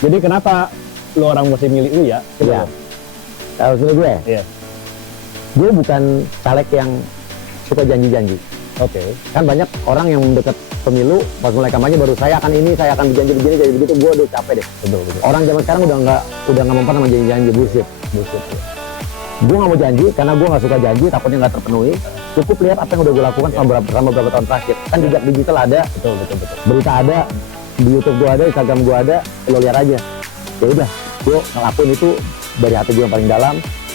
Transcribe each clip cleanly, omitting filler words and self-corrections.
Jadi kenapa lu orang mesti milih Uya? Iya. Kalau menurut gue, Iya. dia bukan caleg yang suka janji-janji. Oke. Kan banyak orang yang mendekat pemilu pas mulai kampanye baru saya akan ini, saya akan berjanji begini, jadi begitu. Gue udah capek deh. Betul, betul. Orang zaman sekarang udah nggak mempan sama janji-janji, bullshit. Bullshit. Gue nggak mau janji karena gue nggak suka janji, takutnya nggak terpenuhi. Cukup lihat apa yang udah gue lakukan selama beberapa tahun terakhir. Kan jejak digital ada, Betul, betul, betul. berita ada, di YouTube gue ada, Instagram gue ada, lo lihat aja. Ya udah, gue ngelakuin itu dari hati gue yang paling dalam,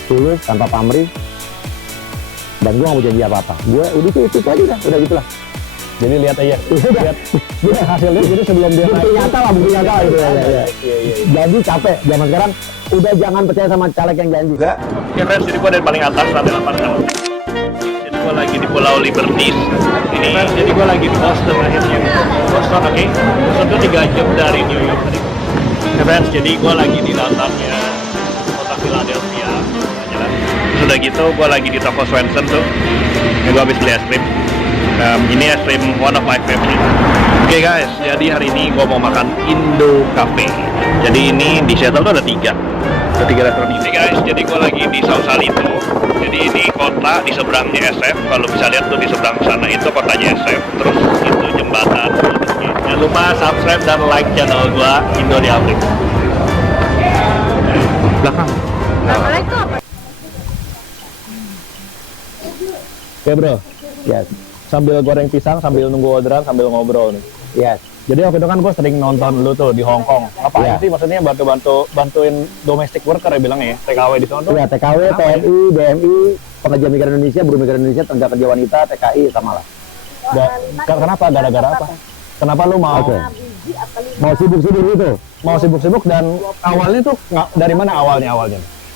tulus, tanpa pamrih, dan gue gak mau janji apa-apa. Gue udah itu aja dah, udah gitulah. Jadi lihat aja. Lihat hasilnya. Jadi sebelum dia Bukti nyata lah, bukti nyata gitu ya. Iya. Jadi capek, zaman sekarang udah jangan percaya sama caleg yang janji. Oke friends, jadi gua dari paling atas lantai 8. Jadi gua lagi di Pulau Liberties. Ini friends, jadi gua lagi di Boston akhirnya. Boston, oke. Boston tuh 3 jam dari New York tadi. Oke friends, jadi gua lagi di downtownnya kota Philadelphia. Sudah gitu, gua lagi di toko Swenson tuh. Ini gua habis beli es krim. Ini es krim one of my favorite. Oke guys, jadi hari ini gua mau makan Indo Cafe. Jadi ini di Seattle tuh ada 3 restoran ini guys. Jadi gue lagi di Sausalito. Jadi ini kota di seberangnya SF. Kalau bisa lihat tuh di seberang sana itu kotanya SF. Terus itu jembatan. Jangan lupa subscribe dan like channel gue Indo di Aplik. Belakang. Assalamualaikum. Oke bro, Yes, sambil goreng pisang, sambil nunggu orderan, sambil ngobrol nih. yes. Jadi waktu itu kan gue sering nonton lu tuh di Hong Kong. Apa Iya. sih maksudnya bantuin domestic worker ya bilangnya ya, TKW di sana tuh? Iya, TKW, TNI, BMI, Pekerja Migran Indonesia, Buruh Migran Indonesia, Tenaga Kerja Wanita, TKI, sama lah. Kenapa? Gara-gara apa? Kenapa lu mau Oke. Mau sibuk-sibuk gitu? sibuk-sibuk dan awalnya tuh dari mana awalnya?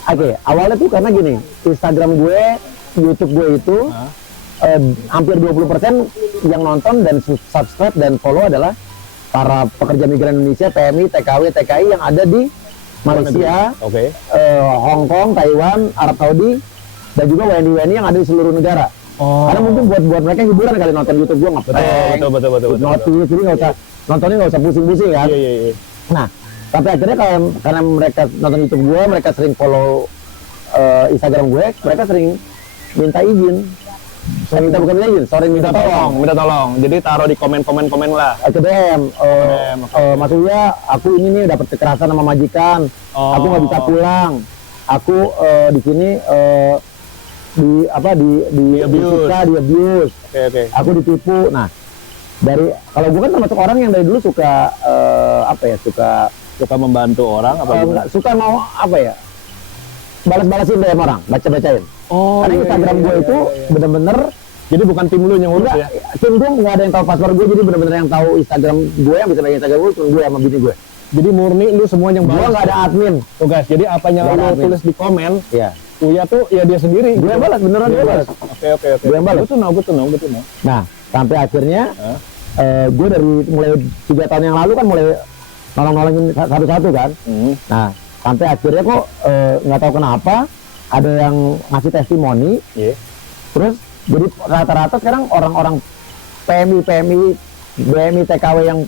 Oke, awalnya tuh karena gini, Instagram gue, YouTube gue itu hampir 20% yang nonton dan subscribe dan follow adalah para pekerja migran Indonesia, PMI, TKW, TKI yang ada di Malaysia, Oke. Hong Kong, Taiwan, Arab Saudi, dan juga WNI-WNI yang ada di seluruh negara. Oh. Karena mungkin buat mereka hiburan kali nonton YouTube gue ngeprank, Betul. notis, jadi nggak usah nontonnya nggak usah pusing-pusing kan. Iya. Nah, sampai akhirnya karena mereka nonton YouTube gue, mereka sering follow Instagram gue, mereka sering minta izin. Minta tolong. Jadi taruh di komen lah. ke DM, Mas Uya, aku ini nih dapat kekerasan sama majikan, aku nggak bisa pulang, aku di sini di abuse, Oke. aku ditipu. Nah, kalau gue kan termasuk orang yang dari dulu suka Suka membantu orang nggak suka mau balas-balasin DM orang, baca-bacain. Oh. Karena Instagram gue itu bener-bener, Jadi bukan tim lu yang ngurus ya? tim gue nggak ada yang tahu password gue, jadi bener-bener yang tahu Instagram gue, yang bisa pegang Instagram gue cuma gue sama bini gue. Jadi murni lu semua yang Gue balas. nggak ada admin. Tuh guys, jadi apa yang Nggak ada lu admin. tulis di komen, Ya, Uya tuh ya dia sendiri. gue yang balas, beneran gue balas. Oke. Gue yang balas. Gue tuh know. Nah, sampai akhirnya gue dari mulai 3 tahun yang lalu kan mulai nolongin satu-satu kan. Nah, sampai akhirnya kok nggak tahu kenapa ada yang ngasih testimoni. Iya. Terus jadi rata-rata sekarang orang-orang PMI, BMI, TKW yang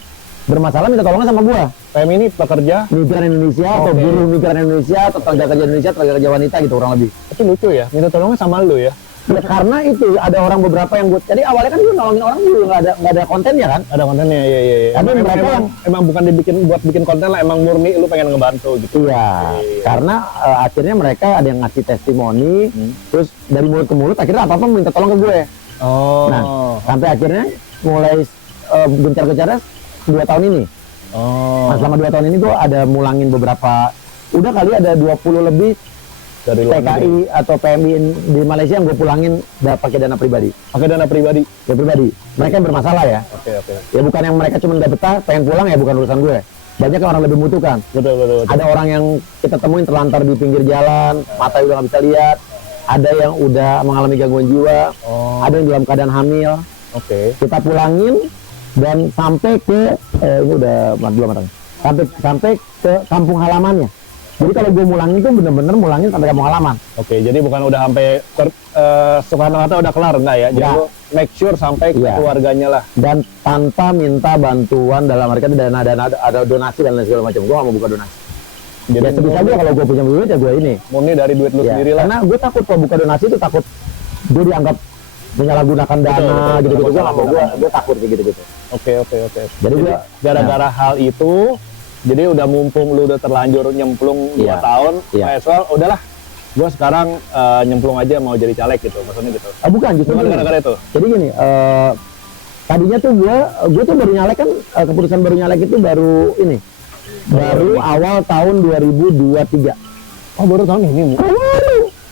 bermasalah minta tolongnya sama gua. PM ini pekerja. Migran Indonesia atau Oke. buruh migran Indonesia atau tenaga kerja Indonesia, tenaga kerja wanita gitu kurang lebih. Itu lucu ya, minta tolongnya sama lu ya. Ya, karena itu ada orang beberapa yang buat. Jadi awalnya kan gua nolongin orang dulu nggak ada kontennya kan. Ada kontennya, iya. Tapi mereka emang bukan dibikin buat bikin konten lah, emang murni lu pengen ngebantu gitu. Iya, karena akhirnya mereka ada yang ngasih testimoni, terus dari mulut ke mulut akhirnya apa-apa minta tolong ke gue. Oh. Nah, sampai akhirnya mulai gencar-gencarnya 2 tahun ini. Nah, selama 2 tahun ini gue ada mulangin beberapa, udah kali ada 20 lebih Dari luar negeri. TKI atau PMI di Malaysia yang gue pulangin pakai dana pribadi. Pakai dana pribadi. Ya pribadi. Mereka yang bermasalah ya. Oke. Ya bukan yang mereka cuma nggak betah, pengen pulang ya bukan urusan gue. Banyak yang orang lebih membutuhkan. Betul. Ada orang yang kita temuin terlantar di pinggir jalan, mata udah nggak bisa lihat. Ada yang udah mengalami gangguan jiwa. Oh. Ada yang dalam keadaan hamil. Oke. Kita pulangin dan sampai ke ini udah belum matang. Sampai ke kampung halamannya. Jadi kalau gue mulangin tuh bener-bener mulangin sampai kampung halaman. Oke, jadi bukan udah sampai Soekarno-Hatta udah kelar enggak ya? Jadi Enggak. lu make sure sampai ke Iya. keluarganya lah. Dan tanpa minta bantuan dalam mereka dana ada donasi dan lain segala macam. Gue gak mau buka donasi. Jadi Ya sebisa gue kalau gue punya duit ya gue ini. murni dari duit lu Ya, sendiri lah. karena gue takut kalau buka donasi itu takut gue dianggap menyalahgunakan dana betul, gitu-gitu. Gue gak mau, menyalahgunakan. gue takut kayak gitu-gitu. Oke. Jadi Jadi gua- gara-gara hal itu, jadi udah mumpung lu udah terlanjur nyemplung 2 Iya. tahun, Iya. might as well, udahlah. Gue sekarang nyemplung aja mau jadi caleg gitu, maksudnya gitu. Bukan, justru Bukan gini. gara-gara itu. Jadi gini, tadinya tuh gue tuh baru nyalek kan, keputusan baru nyalek itu baru ini. Baru awal tahun 2023. Oh, baru tahun ini.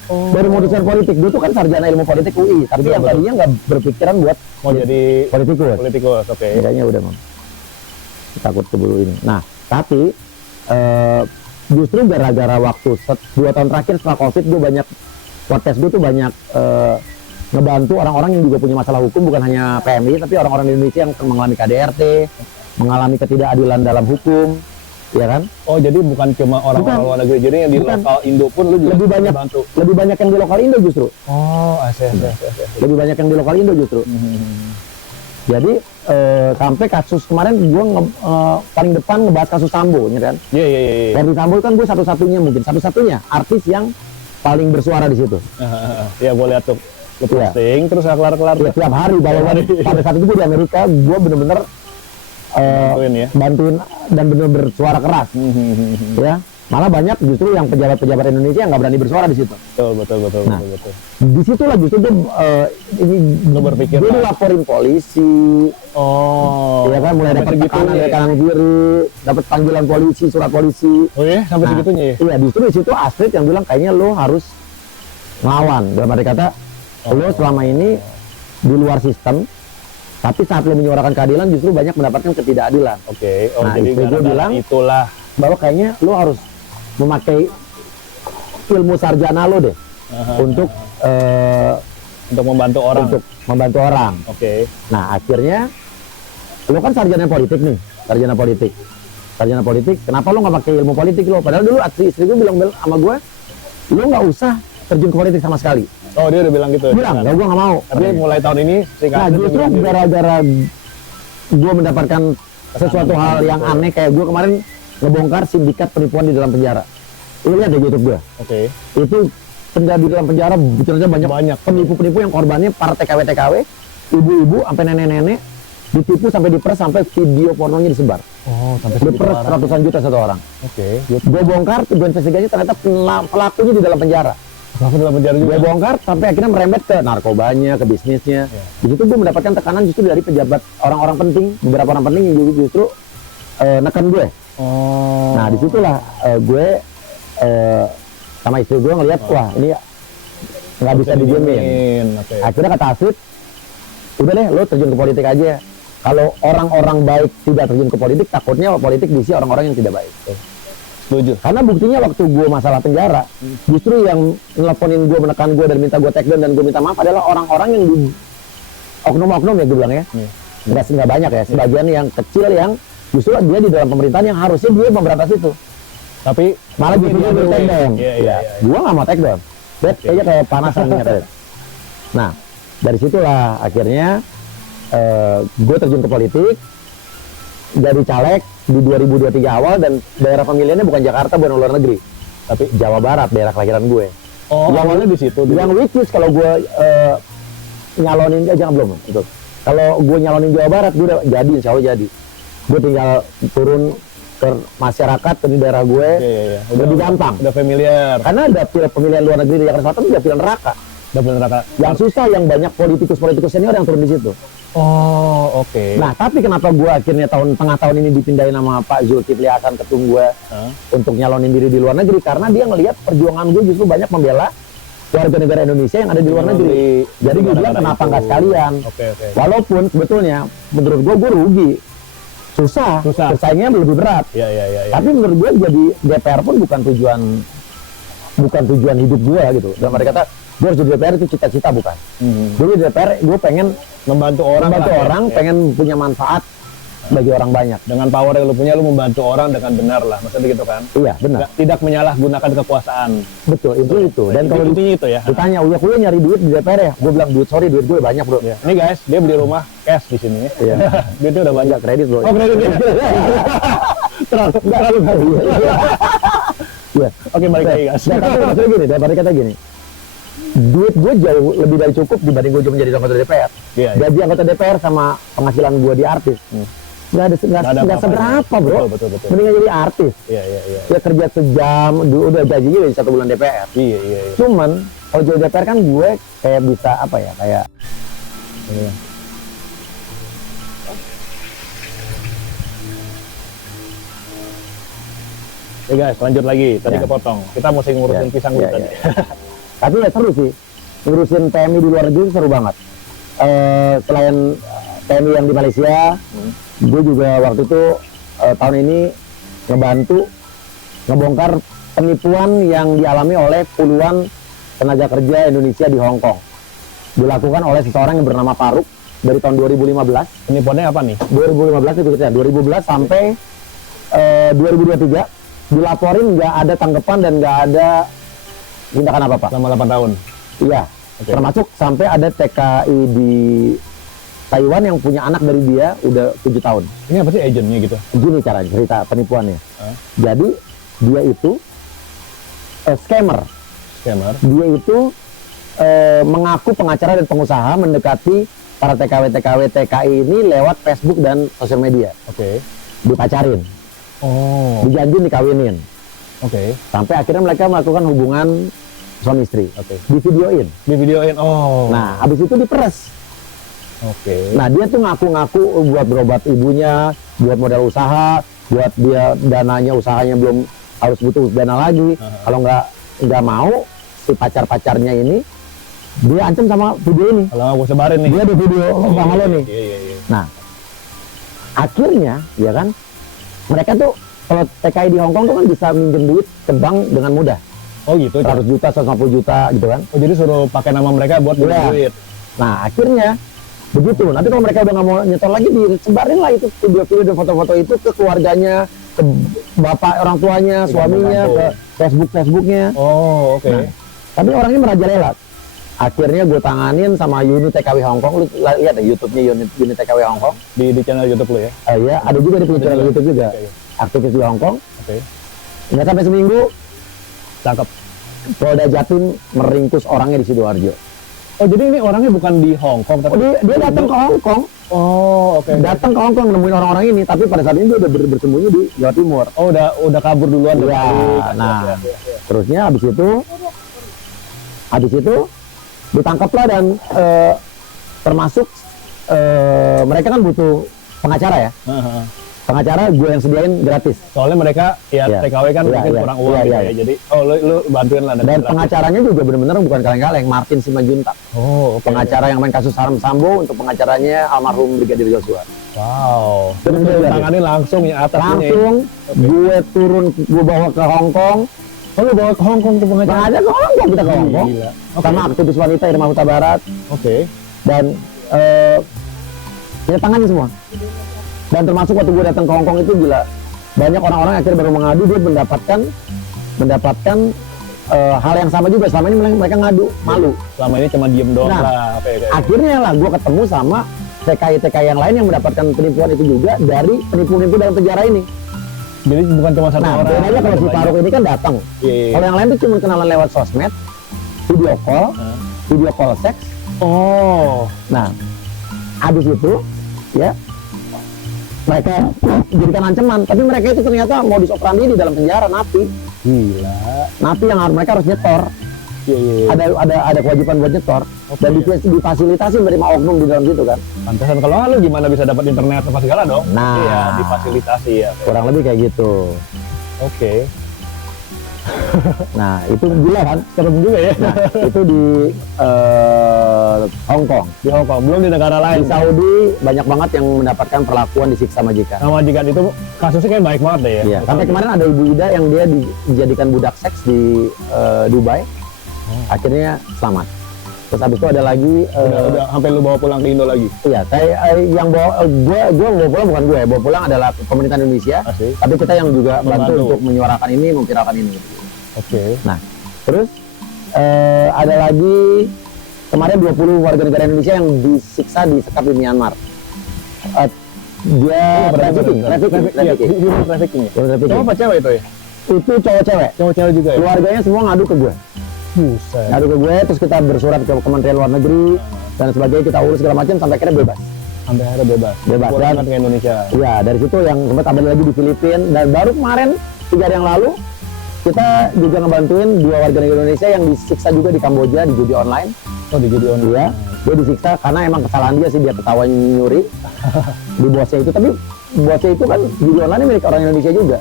Baru memutuskan politik. Gue tuh kan sarjana ilmu politik UI, tapi Betul, yang betul. tadinya nggak berpikiran buat Mau jadi politikus. politikus, oke. Bedanya udah Mam. Takut keburu ini. Nah, tapi justru gara-gara waktu 2 tahun terakhir setelah COVID, gue banyak podcast gue tuh banyak ngebantu orang-orang yang juga punya masalah hukum, bukan hanya PMI, tapi orang-orang di Indonesia yang mengalami KDRT, mengalami ketidakadilan dalam hukum, ya kan? Oh, jadi bukan cuma orang-orang Bukan. luar negeri, jadi yang di Bukan. lokal Indo pun lu juga Lebih banyak bantu. lebih banyak yang di lokal Indo justru. Oh, asik. Lebih banyak yang di lokal Indo justru. Jadi sampai kasus kemarin gue paling depan ngebahas kasus Sambo, ya kan? Iya. Verdi Sambo kan gue satu-satunya artis yang paling bersuara di situ. Ya, gue lihat tuh. Lu Iya. posting, terus kelar-kelar Ya, tuh. tiap hari bahkan pada saat itu gue di Amerika, gue bener-bener Bantuin ya. bantuin dan bener-bener bersuara keras, ya. Malah banyak justru yang pejabat-pejabat Indonesia yang nggak berani bersuara di situ. Betul. Nah. Disitulah justru gue ini Lu berpikir gue lah. dilaporin polisi, Oh. ya kan, mulai sampai dapat segitunya tekanan dari ya? kanan kiri, dapat panggilan polisi, surat polisi. Oh ya, sampai Nah, segitunya ya? Iya, justru di situ Astrid yang bilang kayaknya lo harus ngelawan. Dalam arti kata, lo selama ini di luar sistem, tapi saat lo menyuarakan keadilan justru banyak mendapatkan ketidakadilan. Oke. Oh, Nah, jadi istri gue gara-gara bilang, itulah. bahwa kayaknya lo harus memakai ilmu sarjana lo deh untuk Untuk membantu orang. untuk membantu orang. Oke. Nah, akhirnya lo kan sarjana politik nih, sarjana politik. Kenapa lo nggak pakai ilmu politik lo? Padahal dulu istri gue bilang sama gue, lo nggak usah terjun ke politik sama sekali. Oh, dia udah bilang gitu. Bilang, ya gue nggak mau. Tapi mulai tahun ini Nah, justru gara-gara gue mendapatkan sesuatu hal yang aneh, kayak gue kemarin ngebongkar sindikat penipuan di dalam penjara. Lu lihat deh YouTube gue. Oke. Itu di dalam penjara ternyata banyak penipu-penipu yang korbannya para TKW, ibu-ibu sampai nenek-nenek ditipu sampai diperas, sampai video pornonya disebar. Oh, sampai Diperas ratusan juta satu orang. Oke. Gue bongkar, tujuan investigasinya ternyata pelakunya di dalam penjara. Kenapa dalam penjara juga? Gue bongkar sampai akhirnya merembet ke narkobanya, ke bisnisnya. Iya. Di situ gue mendapatkan tekanan justru dari pejabat, orang-orang penting, beberapa orang penting yang justru nekan gue. Oh. Nah, disitulah gue sama istri gue ngeliat, wah ini nggak bisa didiemin. Oke. Akhirnya kata Astrid, udah deh lo terjun ke politik aja. Kalau orang-orang baik tidak terjun ke politik, takutnya politik diisi orang-orang yang tidak baik. Setuju. Karena buktinya waktu gue masalah penjara, justru yang nelponin gue, menekan gue dan minta gue take down dan gue minta maaf adalah orang-orang yang di oknum-oknum ya gue bilang ya. Nggak banyak ya, sebagian yang kecil yang justru dia di dalam pemerintahan yang harusnya dia memberantas itu. Tapi Malah justru dia dulu take down. Iya. Gue nggak mau take down. Dia kayaknya kayak panasan katanya. Nah, dari situlah akhirnya gue terjun ke politik, jadi caleg di 2023 awal, dan daerah pemilihannya bukan Jakarta, bukan luar negeri, tapi Jawa Barat, daerah kelahiran gue. Oh, Yang- awalnya di situ dulu. Yang which is kalau gue nyalonin, jangan belum itu. Kalau gue nyalonin Jawa Barat, gue udah jadi, insya Allah jadi. Gue tinggal turun ke masyarakat ke daerah gue, Iya. lebih gampang. Udah familiar. Karena ada pemilihan luar negeri di Jakarta Selatan, udah pilihan neraka. Udah bener rata. Yang susah, yang banyak politikus senior yang turun di situ. Oh, oke. Nah, tapi kenapa gue akhirnya tengah tahun ini dipindahin sama Pak Zulkifli Hasan, ketum gue, Hah? untuk nyalonin diri di luar negeri, karena dia ngelihat perjuangan gue justru banyak membela warga negara Indonesia yang ada di luar negeri. Jadi gue bilang kenapa nggak sekalian? Oke. Walaupun sebetulnya menurut gue rugi, susah, bersaingnya lebih berat. Iya. Tapi menurut gue jadi DPR pun bukan tujuan hidup gue gitu. Dalam arti kata, gue harus jadi DPR itu cita-cita bukan. Gue di DPR, gue pengen Membantu orang. membantu lah, ya. orang, Iya. pengen punya manfaat bagi orang banyak. Dengan power yang lu punya, lu membantu orang dengan benar lah, maksudnya gitu kan? Iya, benar. Tidak menyalahgunakan kekuasaan. Betul, itu. Dan kalau intinya itu ya. ditanya, kuliah nyari duit di DPR ya? Gue bilang, duit gue banyak bro. Ya. Ini guys, dia beli rumah cash di sini. Iya. Duitnya udah banyak. Kredit bro. Oh, kredit ya. terlalu Iya. Oke, balik lagi guys. Nah, tapi maksudnya gini, daripada kata gini, duit gue jauh lebih dari cukup dibanding gue menjadi anggota DPR. Iya, iya. Gaji anggota DPR sama penghasilan gue di artis, nggak seberapa bro. Betul. Mendingan jadi artis. Iya. Ya kerja sejam, udah gajinya dari 1 bulan DPR. Iya. Cuman kalau jadi DPR kan gue kayak bisa apa ya, kayak Iya. Oke guys, lanjut lagi. Tadi Ya. kepotong. Kita mesti ngurusin Ya, pisang dulu ya, tadi. tapi ya seru sih, ngurusin PMI di luar negeri itu seru banget. Selain PMI yang di Malaysia, gue juga waktu itu tahun ini ngebantu ngebongkar penipuan yang dialami oleh puluhan tenaga kerja Indonesia di Hong Kong. Dilakukan oleh seseorang yang bernama Faruk dari tahun 2015. Penipuannya apa nih? 2015 itu kita 2015 sampai 2023 dilaporin nggak ada tanggapan dan nggak ada tindakan apa-apa. Selama 8 tahun. Iya, Oke. termasuk sampai ada TKI di Taiwan yang punya anak dari dia udah 7 tahun. Ini apa sih agentnya gitu? Gini cara cerita penipuannya. Hah? Jadi dia itu scammer. Scammer. Dia itu mengaku pengacara dan pengusaha mendekati para TKW TKI ini lewat Facebook dan sosial media. Oke. Dipacarin, Oh. dijanjin dikawinin. Oke. Sampai akhirnya mereka melakukan hubungan suami istri. Oke. Di videoin. Di videoin. Oh. Nah, habis itu diperes. Oke. Nah, dia tuh ngaku-ngaku buat berobat ibunya, buat modal usaha, buat dia dananya usahanya belum harus butuh dana lagi. Kalau nggak mau si pacar-pacarnya ini dia ancam sama video ini. Kalau nggak gue sebarin nih. Dia di video sama lo nih. Iya. Nah, akhirnya ya kan mereka tuh kalau TKI di Hong Kong tuh kan bisa minjem duit ke bank dengan mudah. Oh gitu. 100 juta, 150 juta gitu kan. Oh jadi suruh pakai nama mereka buat beli Iya. duit. Nah, akhirnya begitu. Nanti kalau mereka udah nggak mau nyetor lagi, disebarin lah itu video-video dan foto-foto itu ke keluarganya, ke bapak orang tuanya, Ke suaminya, ke kampung. Facebooknya. Oh oke. Nah, tapi orangnya merajalela. Akhirnya gue tanganin sama unit TKW Hong Kong. Lu lihat deh YouTube-nya unit TKW Hong Kong. Di channel YouTube lu ya. Ya, ada juga di Ada channel juga. YouTube juga. Oke. Aktivis di Hong Kong. Oke. Nggak sampai seminggu, Cakep. Polda Jatim meringkus orangnya di Sidoarjo. Oh jadi ini orangnya bukan di Hong Kong tapi Dia datang ke Hong Kong. Oh oke. Datang ke Hong Kong nemuin orang-orang ini, tapi pada saat ini dia udah bersembunyi di Jawa Timur. Oh udah kabur duluan. Iya, balik. nah. Iya. Terusnya habis itu ditangkaplah dan termasuk mereka kan butuh pengacara ya. Heeh. Pengacara gue yang sediain gratis. Soalnya mereka ya Iya. TKW kan Iya, mungkin iya. kurang uang Iya, gitu iya. ya. Jadi lu bantuin lah. Dan pengacaranya juga benar-benar bukan kaleng-kaleng, Martin Simanjuntak. Oh oke. Pengacara yang main kasus Haram Sambo untuk pengacaranya almarhum Brigadir Joshua. Wow. Terus Bener-bener. lu tanganin langsung ya atas ini. Langsung gue turun, gue bawa ke Hong Kong. Oh lu bawa ke Hong Kong tuh pengacara. Sengaja ke Hong Kong, kita ke Hong Kong. Gila. Oke. Sama aktivis wanita Irma Huta Barat. Oke. Dan kita tangannya semua. Dan termasuk waktu gue datang ke Hong Kong itu gila, banyak orang-orang akhirnya baru mengadu, dia mendapatkan hal yang sama juga. Selama ini mereka ngadu, malu. Selama ini cuma diem doang Nah, lah apa ya kayak. Akhirnya lah gue ketemu sama TKI yang lain yang mendapatkan penipuan itu juga dari penipu-penipu dalam penjara ini. Jadi bukan cuma satu Nah, orang. bedanya kalau si banyak. Faruk ini kan datang. Iya. Kalau yang lain tuh cuma kenalan lewat sosmed, video call seks. Oh. Nah, habis itu ya mereka jadikan ancaman, tapi mereka itu ternyata modus operandi di dalam penjara, napi Gila. yang mereka harus nyetor. Iya. Ada kewajiban buat nyetor. Oke. Dan difasilitasi menerima oknum di dalam situ kan. Pantesan kalau lu gimana bisa dapat internet apa segala dong? Nah. Iya, difasilitasi ya. Kurang lebih kayak gitu. Oke. Nah, itu gila kan. Serem juga ya. Nah, itu di Hong Kong. Di Hong Kong, belum di negara Di lain. Saudi banyak banget yang mendapatkan perlakuan disiksa majikan. Sama jika itu kasusnya kayak baik banget deh ya. Iya, sampai kemarin ada ibu Ida yang dia dijadikan budak seks di Dubai. Akhirnya selamat. Terus abis itu ada lagi Udah sampai lu bawa pulang ke Indo lagi. iya, saya yang bawa gue bawa pulang bukan gue, bawa pulang adalah pemerintah Indonesia. Asik. Tapi kita yang juga bantu Membantu. untuk menyuarakan ini, memviralkan ini. Oke. Nah, terus ada lagi kemarin 20 warga negara Indonesia yang disiksa disekap di Myanmar. Dia trafficking. Iya, human trafficking ya. Human trafficking. Cowok apa cewek itu ya? Itu cowok-cewek. Cowok-cewek juga ya? Keluarganya semua ngadu ke gue. Buset. Ngadu ke gue, terus kita bersurat ke Kementerian Luar Negeri dan sebagainya, kita urus segala macam sampai akhirnya bebas. Sampai akhirnya bebas. Bebas, Pulang dan- ke Indonesia. Iya, dari situ yang sempat ada lagi di Filipina, dan baru kemarin 3 hari yang lalu kita juga ngebantuin 2 warga negara Indonesia yang disiksa juga di Kamboja di judi online. Oh, di judi online. Dia disiksa karena emang kesalahan dia sih, dia ketahuan nyuri di bosnya itu, tapi bosnya itu kan judi online milik orang Indonesia juga.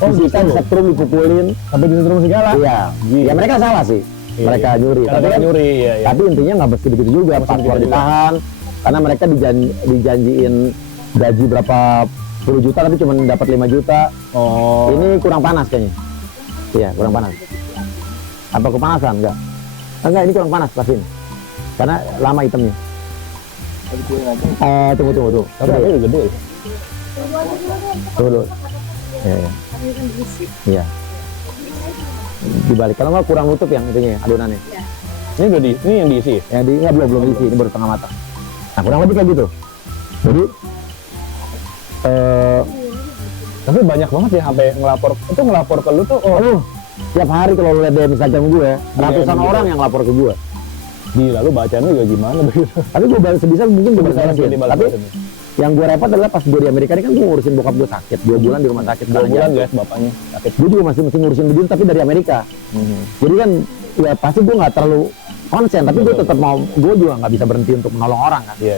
Oh, disiksa, gitu. disetrum, dipukulin. Sampai disetrum segala. Iya, ya mereka salah sih. Iya, Mereka iya. nyuri. Karena Tapi mereka kan- nyuri, iya, iya. Tapi intinya nggak mesti begitu juga, Nggak mesti paspor begitu juga. ditahan karena mereka dijanjiin gaji berapa puluh juta tapi cuma dapat 5 juta. Oh. Ini kurang panas kayaknya. Iya, kurang panas. Apa kepanasan? Enggak, ini kurang panas pasin. Karena lama hitamnya. Tunggu. Tapi harganya udah gede. Tunggu dulu. Iya. Iya. Dibalik. Kalau nggak kurang nutup yang itunya, adonannya. Ini udah ini yang diisi. Ya di nggak belum diisi, ini baru setengah matang. Nah kurang lebih kayak gitu. Jadi Tapi banyak banget ya sampai ngelapor ke lu tuh. Oh, tiap hari kalau lu lihat di Instagram gue, ratusan gitu. orang yang lapor ke gue. gila lu bacaan lu juga gimana begitu. Tapi gue balas sebisa mungkin gue Balas balasin. ini, balas Tapi ini. yang gue repot adalah pas gue di Amerika ini kan gue ngurusin bokap gue sakit 2 bulan di rumah sakit. 2 karena bulan jantung. guys bapaknya sakit. Gue juga masih ngurusin begini tapi dari Amerika. Jadi kan ya pasti gue nggak terlalu konsen, tapi gue tetap mau, gue juga nggak bisa berhenti untuk menolong orang kan. Iya.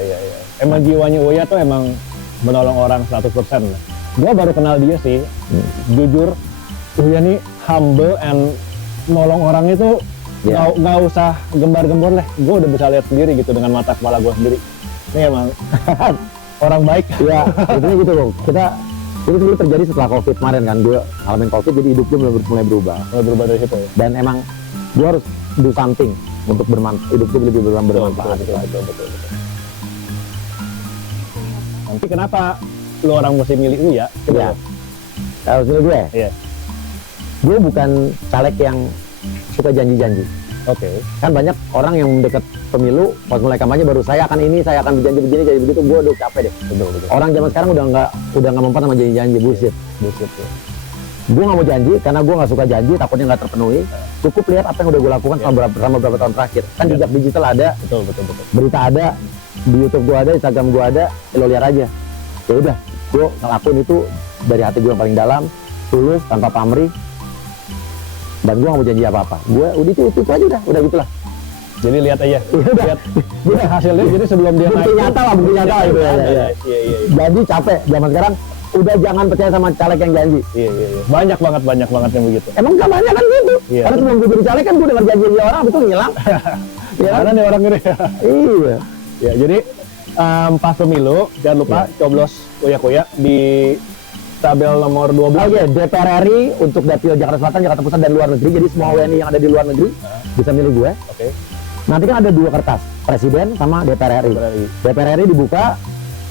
Emang jiwanya Uya tuh emang menolong orang 100% lah. Gua baru kenal dia sih. Jujur, Uya nih humble and nolong orang itu Iya. nggak usah gembar-gembor lah. Gue udah bisa lihat sendiri gitu dengan mata kepala gue sendiri. Ini emang orang baik. Ya, intinya gitu loh. Ini dulu terjadi setelah COVID kemarin kan, gue ngalamin COVID jadi hidup gue mulai berubah. Mulai berubah dari situ ya. Dan emang gue harus do something untuk hidup gue lebih bermanfaat. Betul. Nanti kenapa lu orang mesti milih Uya? Iya. Kalau menurut gue, Iya. gue bukan caleg yang suka janji-janji. Oke. Kan banyak orang yang dekat pemilu, pas mulai kampanye baru saya akan berjanji begini, jadi begitu, gue udah capek deh. Betul. Orang zaman sekarang udah nggak mempan sama janji-janji, bullshit. Bullshit ya. Gue nggak mau janji karena gue nggak suka janji, takutnya nggak terpenuhi. Cukup lihat apa yang udah gue lakukan selama beberapa tahun terakhir. Kan jejak digital ada, Betul. berita ada, di YouTube gue ada, Instagram gue ada, lo lihat aja. Ya udah, gue ngelakuin itu dari hati gue yang paling dalam, tulus, tanpa pamrih, dan gue nggak mau janji apa-apa. Gue udah itu aja udah gitulah. Jadi lihat aja. Udah. Lihat hasilnya. Jadi sebelum dia Bukti naik. nyata lah, bukti nyata lah gitu ya. Iya. Jadi capek zaman sekarang. Udah jangan percaya sama caleg yang janji. Iya. Banyak banget yang begitu. Emang gak banyak kan gitu. Iya. Karena sebelum gue jadi caleg kan gue denger janji orang, betul ngilang. Iya kan? Mana nih orang ini? Iya. Ya, jadi pas pemilu jangan lupa coblos Uya di tabel nomor 12. Oke, DPR RI untuk dapil Jakarta Selatan, Jakarta Pusat dan luar negeri. Jadi semua WNI yang ada di luar negeri bisa milih gue. Oke. Nanti kan ada 2 kertas, presiden sama DPR RI. DPR RI. DPR RI dibuka,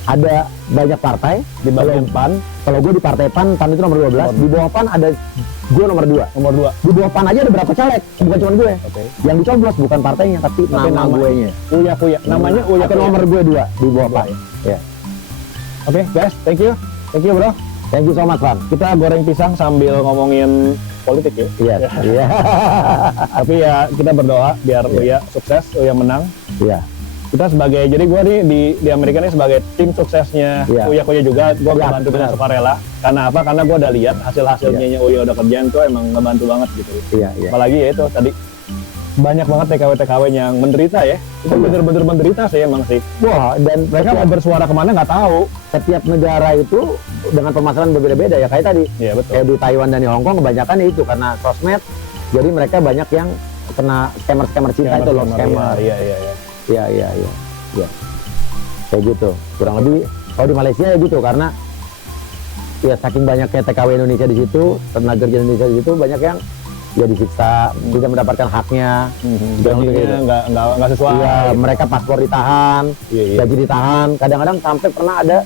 ada banyak partai. Di bagian PAN Kalau gue di partai PAN itu nomor 12. Di bawah PAN ada gue nomor 2. nomor 2. Di bawah PAN aja ada berapa caleg? Bukan cuma gue. Oke. Yang dicoblos bukan partainya, tapi nama gue nya. Uya. Namanya Uya. Atau nomor gue 2 di bawah PAN. Ya. Oke, guys, thank you. Thank you, bro. Thank you so much, Pan. Kita goreng pisang sambil ngomongin politik ya. Iya. Iya. Tapi ya kita berdoa biar Uya sukses, Uya menang. Iya. Kita sebagai, jadi gue nih di Amerika nih sebagai tim suksesnya Iya. Uya juga, gue Iya, bantu benar. dengan sukarela. Karena apa? Karena gue udah lihat hasil-hasilnya Uya udah kerjaan tuh emang ngebantu banget gitu. Iya. Apalagi ya itu tadi banyak banget TKW yang menderita ya. Itu bener-bener menderita sih emang sih. Wah, dan Mereka mau bersuara kemana nggak tahu. setiap negara itu dengan permasalahan berbeda-beda ya, kayak tadi. Iya betul. Kayak di Taiwan dan di Hong Kong kebanyakan itu karena sosmed. Jadi mereka banyak yang kena scammer cinta itu loh, scammer. Iya. Iya. Kayak gitu. Kurang lebih kalau di Malaysia ya gitu, karena ya saking banyaknya TKW Indonesia di situ, tenaga kerja Indonesia di situ, banyak yang dia disiksa, tidak mendapatkan haknya. Jangan Gajinya gitu. nggak sesuai. Iya, mereka paspor ditahan, Iya, iya. gaji ditahan. Kadang-kadang sampai pernah ada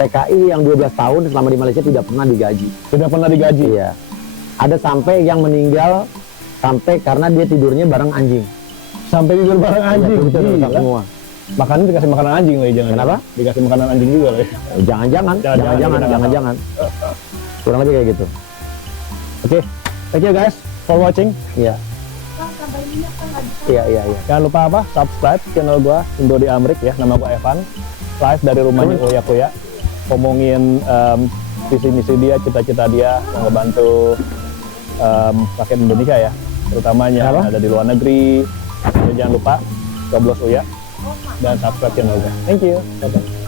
TKI yang 12 tahun selama di Malaysia tidak pernah digaji. Tidak pernah digaji. Iya. Ada sampai yang meninggal sampai karena dia tidurnya bareng anjing. Sampai tidur bareng anjing. Iya, itu Gila. rusak semua. Makanan dikasih makanan anjing loh, jangan. Kenapa? Dikasih makanan anjing juga loh. Jangan-jangan. Kurang lebih kayak gitu. Oke, thank you guys for watching. Iya. Iya. Jangan lupa apa? Subscribe channel gua Indo di Amrik ya. Nama gua Evan. Live dari rumahnya Uya Kuya. Ngomongin visi misi dia, cita-cita dia yang ngebantu rakyat Indonesia ya, terutamanya yang ada di luar negeri. Jadi jangan lupa coblos Uya dan subscribe channel gua. Thank you. Bye-bye.